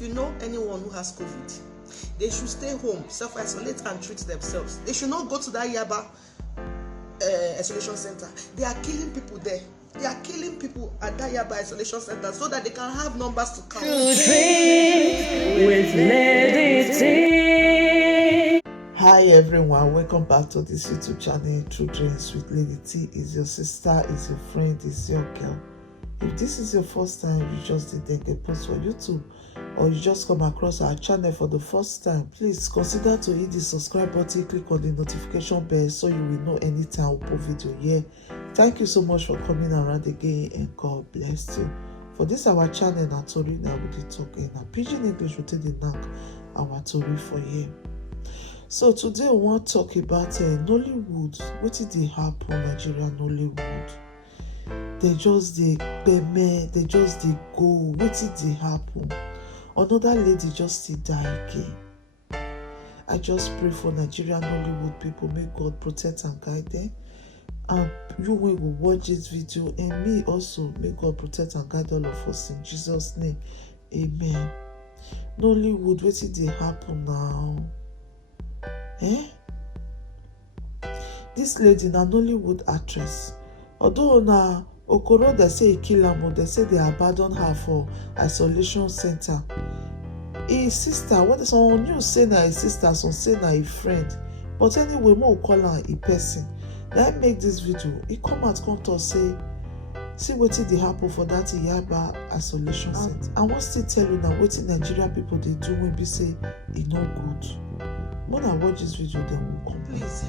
If you know anyone who has COVID, they should stay home, self-isolate and treat themselves. They should not go to that Yaba isolation center. They are killing people there. They are killing people at that Yaba isolation center so that they can have numbers to count. With Lady T. Hi everyone, welcome back to this YouTube channel. True Dreams with Lady T. Is your sister, is your friend, is your girl. If this is your first time you just did a post for YouTube, or you just come across our channel for the first time, please consider to hit the subscribe button, click on the notification bell so you will know anytime we post video here. Thank you so much for coming around again, and God bless you. For this our channel, na tori na we dey talk in na pidgin English we take dey knack our tori for here. So today we want to talk about Nollywood. Wetin dey happen Nigeria Nollywood? They just dey peme, they just dey go. Wetin dey happen? Another lady just still die again. I just pray for Nigerian Nollywood people. May God protect and guide them. And you will watch this video, and me also. May God protect and guide all of us in Jesus' name. Amen. Nollywood, wetin dey happen now? This lady na Nollywood actress. Although na Okoro, they say he kill am, but they say they abandon her for isolation center. His sister, what someone new say na his sister, some say na his friend. But anyway, more call her a person. That make this video. He come out come to say, see wetin dey happen for that Yaba isolation center. I want to tell you now wetin Nigerian people they do when be say it no good. When I watch this video, then we'll come. Please,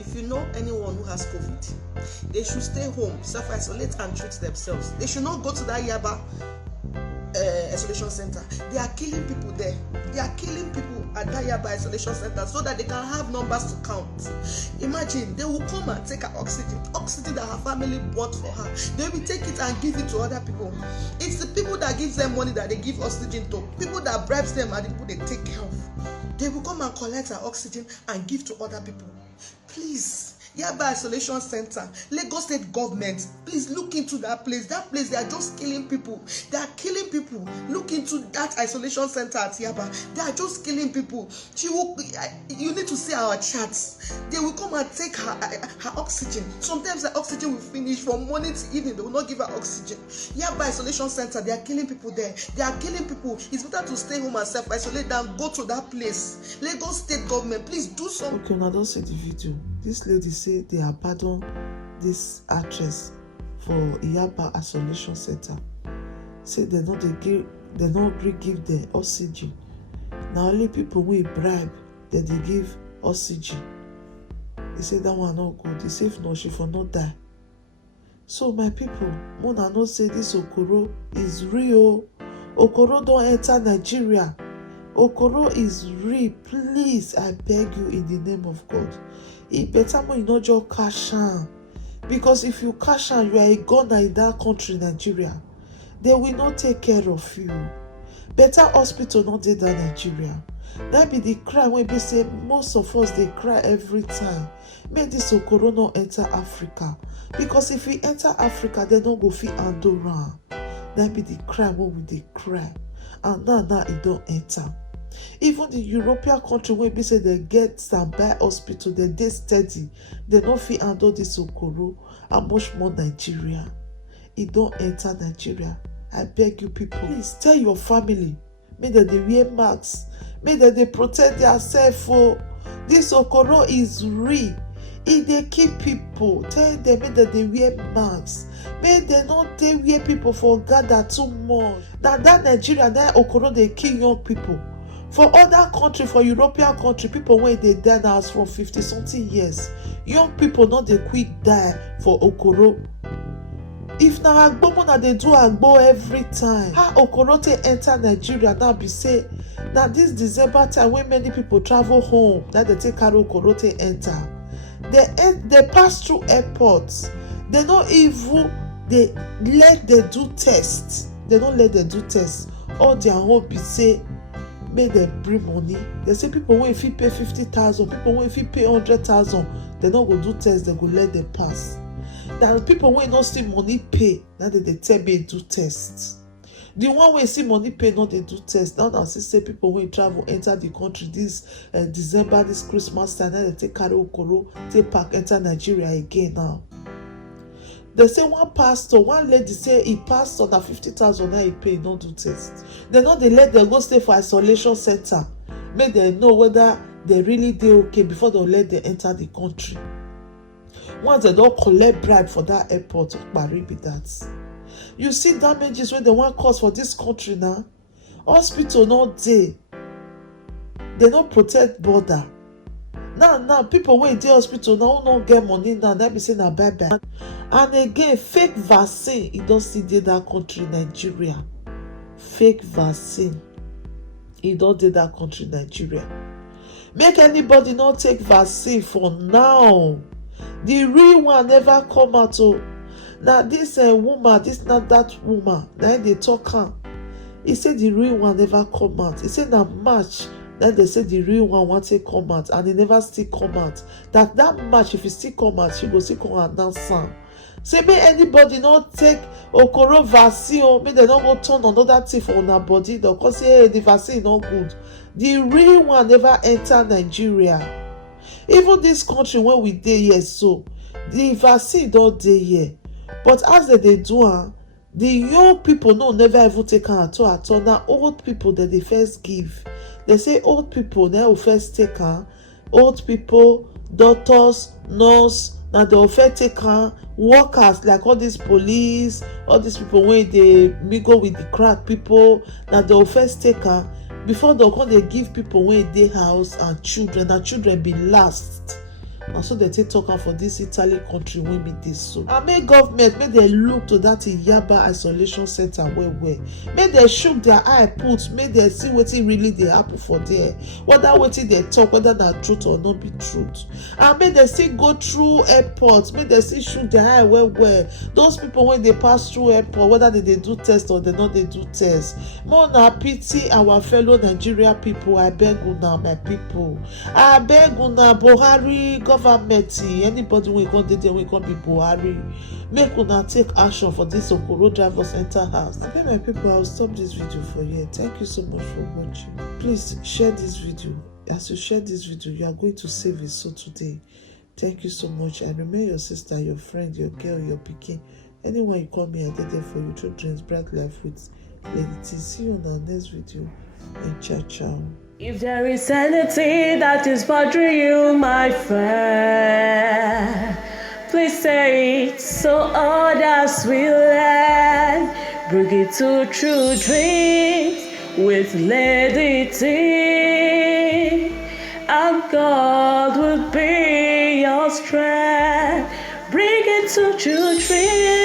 if you know anyone who has COVID, they should stay home, self-isolate and treat themselves. They should not go to that Yaba isolation center. They are killing people there. They are killing people at that Yaba isolation center so that they can have numbers to count. Imagine, they will come and take her oxygen that her family bought for her. They will take it and give it to other people. It's the people that give them money that they give oxygen to. People that bribes them are the people they take care of. They will come and collect her oxygen and give to other people. Please, Yaba isolation center, Lagos state government, please look into that place. That place, they are just killing people. They are killing people. Look into that isolation center at Yaba. They are just killing people. You need to see our chats. They will come and take her oxygen. Sometimes the oxygen will finish from morning to evening. They will not give her oxygen. Yaba isolation center, they are killing people there. They are killing people. It's better to stay home and self-isolate than go to that place. Lagos state government, please do something. Okay, now don't see the video. This lady say they abandon this actress for Yaba isolation center. Say they not agree give the oxygen. Now only people will bribe that they give oxygen. They say that one not good. They say if not, she for not die. So my people, Mona not say this Okoro is real. Okoro don't enter Nigeria. Okoro is real. Please, I beg you in the name of God. It better more you not just cash on. Because if you cash on, you are a gunner in that country, Nigeria. They will not take care of you. Better hospital not dey that Nigeria. That be the cry when they say most of us they cry every time. May this Okoro not enter Africa. Because if he enter Africa, they don't go fit Andorra. That be the cry when they cry. And now it don't enter. Even the European country where they say they get some bad hospital, they steady. They don't fit handle this Okoro and much more Nigeria. It don't enter Nigeria. I beg you people, please tell your family. May they wear masks. May they protect themselves. Oh, this Okoro is real. If they keep people, tell them that they wear masks. May they not they wear people for gather too much. That Nigeria, that Okoro they kill young people. For other country, for European country, people when they die now from 50-something years. Young people not they quick die for Okoro. If na agbo na they do agbo every time. How Okoro they enter Nigeria now be say now this December time when many people travel home, that they take carry Okoro they enter. They pass through airports. They not even they let them do tests. They don't let them do tests. All their hope is say make them bring money. They say people when if you pay 50,000, people when if you pay 100,000, they not go do tests. They go let them pass. Now people when not see money pay, now they tell me do tests. The one wey see money pay no dey do test. Now see say people wey travel enter the country this December, this Christmas time, now they take carry okoro take pack enter Nigeria again now. They say one lady say he pastor na 50,000 now he pay, no do test. They no dey let them go stay for isolation center, make them know whether they really dey okay before they let them enter the country. Once they don't collect bribe for that airport, Okpari be that. You see damages when they want cause for this country now. Hospital no dey. They no protect border. Now people wey dey hospital now who no get money now, they be saying na bye. And again, fake vaccine, e don still dey that country, Nigeria. Fake vaccine, e don dey that country, Nigeria. Make anybody not take vaccine for now. The real one never come out. Oh, now this woman, this not that woman. Now they talk am. He said the real one never come out. He said na March. Then they say the real one want to come out, and he never still come out. That March, if he still come out, she go still come announce am. Say make anybody not take okoro vaccine, or make they not go turn another thing for una body. They come say hey, the vaccine not good. The real one never enter Nigeria. Even this country where we dey here, so the vaccine don dey here. But as they do am, the young people no never even take am at all. Now old people that they first give. They say old people they will first take am. Old people, doctors, nurse, now they will first take am. Workers like all these police, all these people when they mingle with the crack people, now they will first take am. Before they come, they give people when they house and children. And children be last. And so they take talk for this Italy country when be this so. And make government, make they look to that Yaba isolation center where. Make they shook their eye put, make they see what it really they happen for there. Whether what they talk, whether that truth or not be truth. And make they still go through airports, make they still shook their eye where. Those people when they pass through airport, whether they do test or they not they do test. More na pity our fellow Nigeria people. I beg una, my people. I beg una, Buhari government, anybody we go there, we gonna be Buhari. Make una take action for this okoro drivers enter house. Okay, my people, I'll stop this video for here. Thank you so much for watching. Please share this video. As you share this video, you are going to save a soul today. Thank you so much. And remember your sister, your friend, your girl, your pikin, anyone you call me, I did there for you. Children's Bright Life with Lady T. See you on our next video. And ciao. If there is anything that is bothering you, my friend, please say it so others will learn. Bring it to True Dreams with Lady T, and God will be your strength. Bring it to True Dreams.